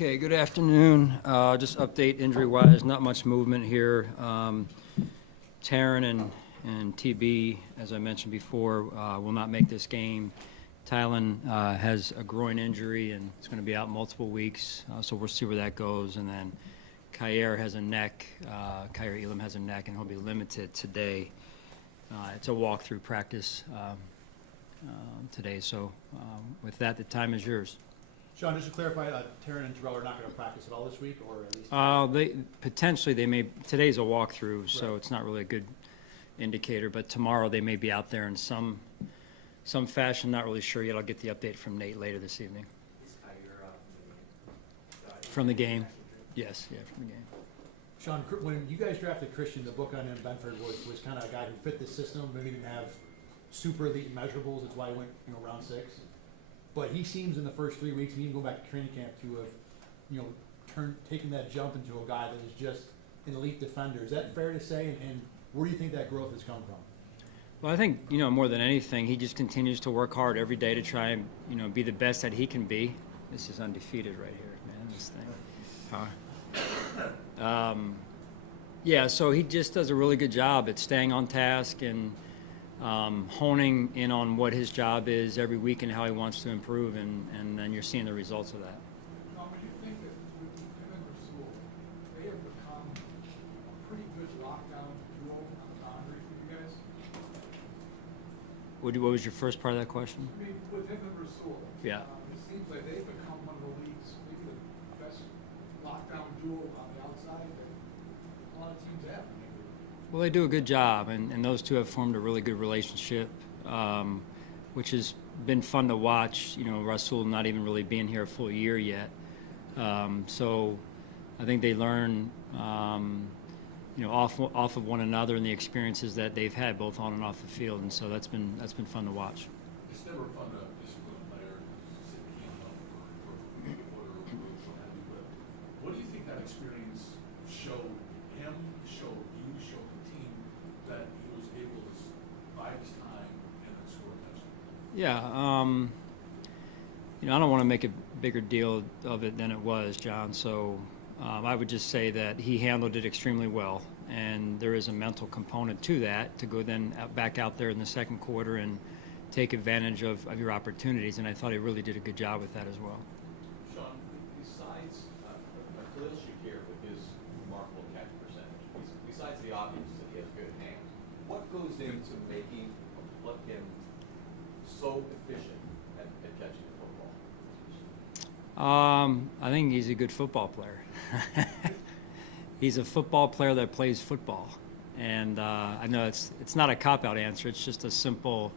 Okay, good afternoon. Just update injury-wise, not much movement here. Taryn and TB, as I mentioned before, will not make this game. Tylen has a groin injury and is going to be out multiple weeks, so we'll see where that goes. And then Kyer has a neck. Kyer Elam has a neck, and he'll be limited today. It's a walkthrough practice today. So with that, the time is yours. Sean, just to clarify, Taryn and Terrell are not going to practice at all this week, or at least? They may. Today's a walkthrough, so Right. it's not really a good indicator. But tomorrow they may be out there in some fashion. Not really sure yet. I'll get the update from Nate later this evening. From the game? Yes, yeah, from the game. Sean, when you guys drafted Christian, the book on him, Benford, was kind of a guy who fit the system, maybe didn't have super elite measurables. That's why he went, round 6. But he seems in the first 3 weeks, and even going back to training camp, to have, taken that jump into a guy that is just an elite defender. Is that fair to say? And where do you think that growth has come from? Well, I think, more than anything, he just continues to work hard every day to try and, be the best that he can be. This is undefeated right here, man, this thing. Yeah, so he just does a really good job at staying on task and honing in on what his job is every week and how he wants to improve, and then you're seeing the results of that. Do you think that with him and Rasul, they have become a pretty good lockdown duo on the boundary for you guys? What was your first part of that question? I mean, with him and Rasul, Yeah. It seems like they've become one of the league's, maybe the best lockdown duo on the outside that a lot of teams have. Well, they do a good job, and those two have formed a really good relationship, which has been fun to watch. Rasul not even really being here a full year yet. So I think they learn, off of one another and the experiences that they've had both on and off the field, and so that's been fun to watch. It's never fun to discipline a player and sit the game up for a quarter or what have you, but what do you think that experience showed him, showed you, showed the team, that he was able to bide his time and then score a touchdown? Yeah, I don't want to make a bigger deal of it than it was, John. So I would just say that he handled it extremely well, and there is a mental component to that to go then back out there in the second quarter and take advantage of your opportunities, and I thought he really did a good job with that as well. Sean, besides Khalil Shakir with his remarkable catch percentage, besides the obvious that he has good hands, what goes into making him so efficient at catching the football? I think he's a good football player. He's a football player that plays football, and I know it's not a cop-out answer. It's just a simple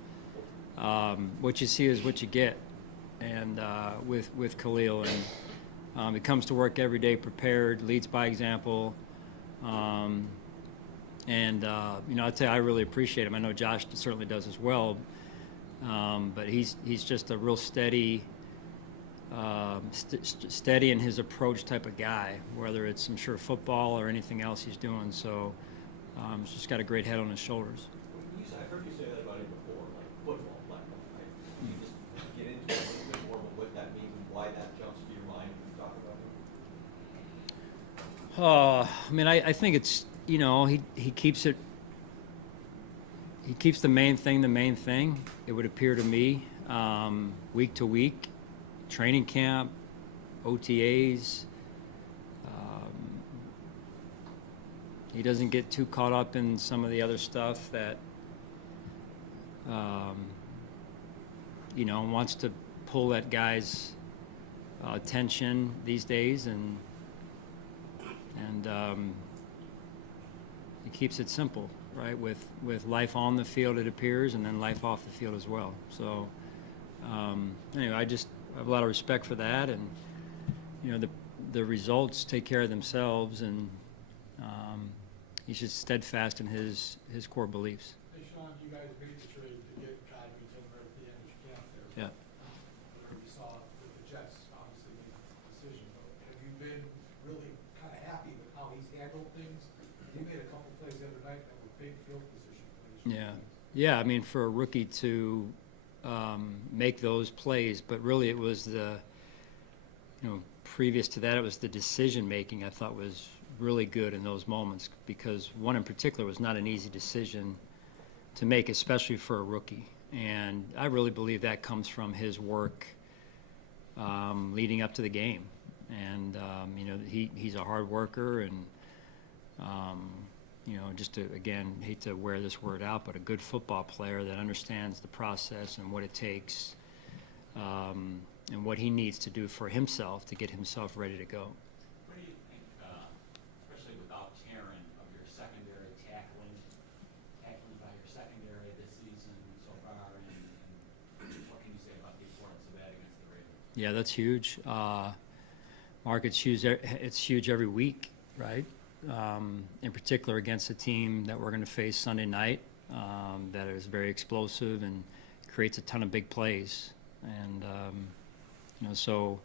what you see is what you get, and with Khalil, and he comes to work every day prepared, leads by example, and I'd say I really appreciate him. I know Josh certainly does as well, but he's just a real steady in his approach type of guy, whether it's, I'm sure, football or anything else he's doing. So he's just got a great head on his shoulders. I've heard you say that about him before, like football platform, right? Can you just get into a little bit more of what that means and why that jumps to your mind when you talk about him? I think it's, he keeps it. He keeps the main thing. It would appear to me, week to week, training camp, OTAs. He doesn't get too caught up in some of the other stuff that, wants to pull that guy's attention these days, and he keeps it simple, right? With life on the field, it appears, and then life off the field as well. So anyway, I have a lot of respect for that, and the results take care of themselves, and he's just steadfast in his core beliefs. Hey, Sean, you guys made the trade to get Cosby right at the end of camp there. Yeah. We saw with the Jets obviously made the decision, but have you been really kind of happy with how he's handled things? He made a couple plays the other night that were big field position plays. Yeah. For a rookie to make those plays, but really it was the previous to that, it was the decision-making I thought was really good in those moments, because one in particular was not an easy decision to make, especially for a rookie. And I really believe that comes from his work leading up to the game. And, he's a hard worker, and, just to, again, hate to wear this word out, but a good football player that understands the process and what it takes, and what he needs to do for himself to get himself ready to go. What do you think, especially without Taryn, of your secondary tackling by your secondary this season so far, and what can you say about the importance of that against the Ravens? Yeah, that's huge. Mark, it's huge every week, right? In particular against a team that we're going to face Sunday night, that is very explosive and creates a ton of big plays. And, so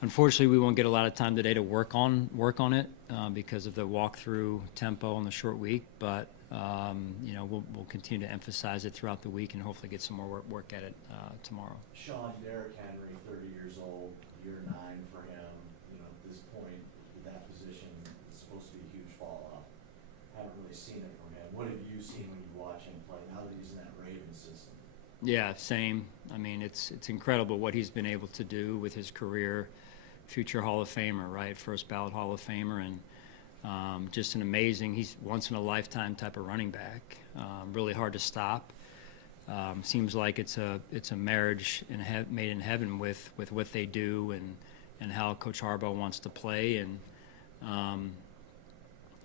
unfortunately we won't get a lot of time today to work on it because of the walkthrough tempo on the short week. But, we'll continue to emphasize it throughout the week and hopefully get some more work at it tomorrow. Sean, Derrick Henry, 30 years old, year 9 for him. At this point, in that position, it's supposed to be a huge fall off. Haven't really seen it from him. What have you seen when you watch him play now that he's in that Ravens system? Yeah, same. I mean, it's incredible what he's been able to do with his career. Future Hall of Famer, right? First ballot Hall of Famer, and just an amazing, he's once in a lifetime type of running back. Really hard to stop. Seems like it's a marriage made in heaven with what they do and how Coach Harbaugh wants to play. And,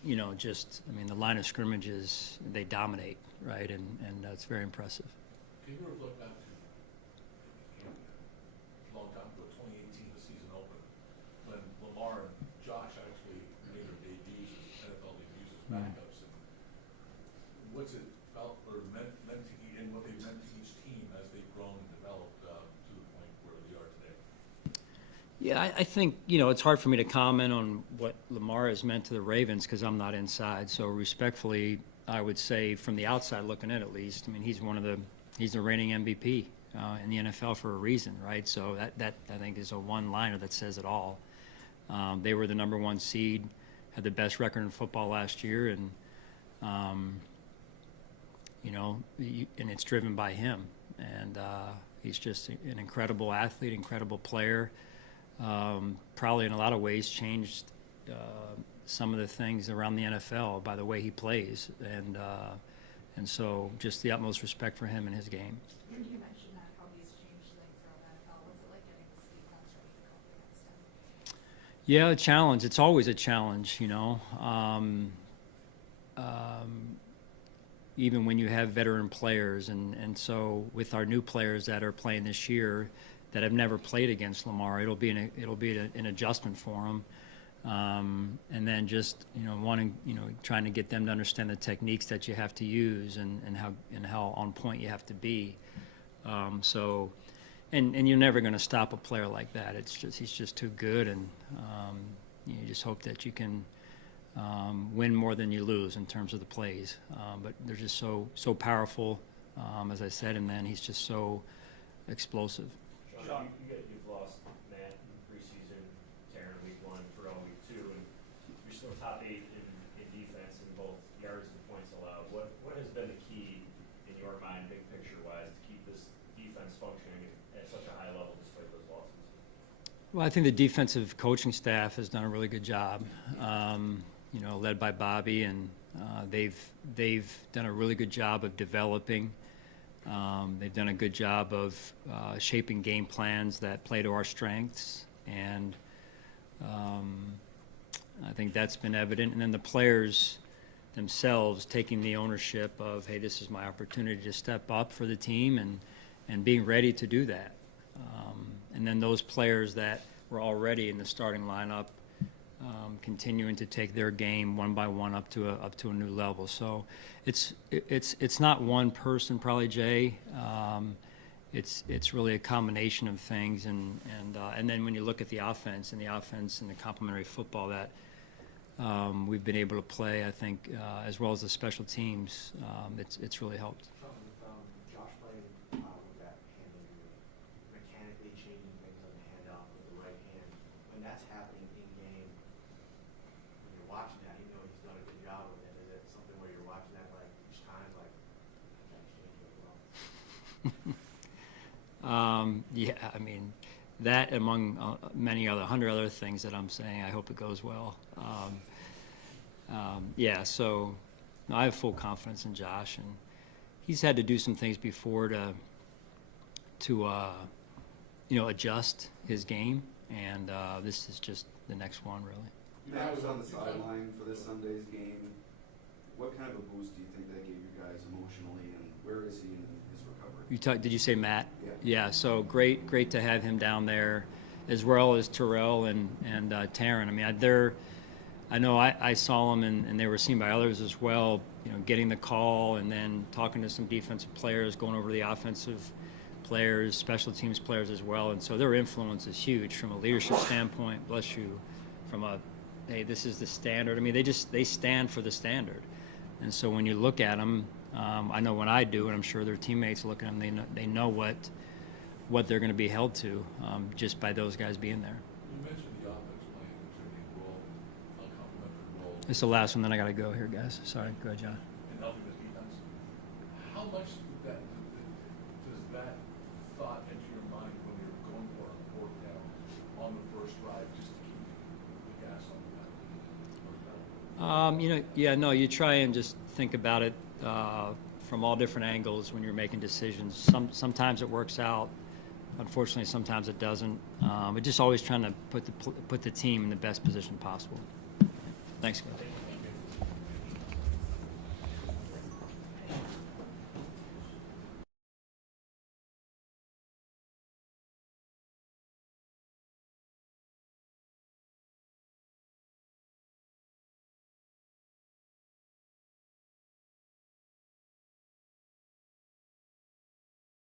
the line of scrimmages, they dominate, right? And it's very impressive. Can you reflect back to, a long time ago, 2018, the season opened, when Lamar and Josh actually made their debuts as NFL debuts as backups, and what's it felt or meant to each, and what they meant to each team as they've grown and developed to the point where they are today? Yeah, I think, it's hard for me to comment on what Lamar has meant to the Ravens because I'm not inside. So respectfully, I would say from the outside looking in at least, he's the reigning MVP in the NFL for a reason, right? So that I think is a one-liner that says it all. They were the number 1 seed, had the best record in football last year, and and it's driven by him. And he's just an incredible athlete, incredible player. Probably in a lot of ways changed some of the things around the NFL by the way he plays, and so just the utmost respect for him and his game. You mentioned that, how he's changed things around the NFL. Was it like getting this defense ready to go against him? Yeah, a challenge. It's always a challenge, even when you have veteran players. And so with our new players that are playing this year that have never played against Lamar, it'll be an adjustment for them. And then just trying to get them to understand the techniques that you have to use and how on point you have to be. And you're never going to stop a player like that. He's just too good, and you just hope that you can win more than you lose in terms of the plays. But they're just so powerful, as I said, and then he's just so explosive. Sean, you've lost Matt in preseason, Taryn week 1, Terrell week 2, and you're still top 8 in defense in both yards and points allowed. What has been the key in your mind, big picture wise, to keep this defense functioning at such a high level despite those losses? Well, I think the defensive coaching staff has done a really good job, led by Bobby, and they've done a really good job of developing. They've done a good job of shaping game plans that play to our strengths, and I think that's been evident. And then the players themselves taking the ownership of, hey, this is my opportunity to step up for the team, and being ready to do that. And then those players that were already in the starting lineup continuing to take their game one by one up to a new level. So it's not one person, probably, Jay. It's really a combination of things, and then when you look at the offense and the complementary football that we've been able to play, I think, as well as the special teams, it's really helped. Josh playing with that hand injury, mechanically changing things on the handoff with the right hand. When watching that, you know he's done a good job with it? Is it something where you're watching that like each time, like, I gotta change it well? Yeah, I mean, that among many other, 100 other things that I'm saying, I hope it goes well. Yeah, so no, I have full confidence in Josh, and he's had to do some things before to adjust his game, and this is just the next one, really. Matt was on the sideline for this Sunday's game. What kind of a boost do you think that gave you guys emotionally, and where is he in his recovery? Did you say Matt? Yeah. Yeah, so great to have him down there, as well as Terrell and Taryn. I mean, I know I saw them, and they were seen by others as well, getting the call and then talking to some defensive players, going over to the offensive players, special teams players as well. And so their influence is huge from a leadership standpoint, bless you, from a, hey, this is the standard. I mean, they stand for the standard. And so when you look at them, I know when I do, and I'm sure their teammates look at them, they know what they're going to be held to just by those guys being there. You mentioned the offense playing a contributing role, a complementary role It's the last one, then I got to go here, guys. Sorry, go ahead, John. in helping the defense. How much does that thought enter your mind when you're going for a fourth down on the first drive just to keep the gas on the pedal? You try and just think about it from all different angles when you're making decisions. Sometimes it works out. Unfortunately, sometimes it doesn't. But just always trying to put the team in the best position possible. Thanks, guys.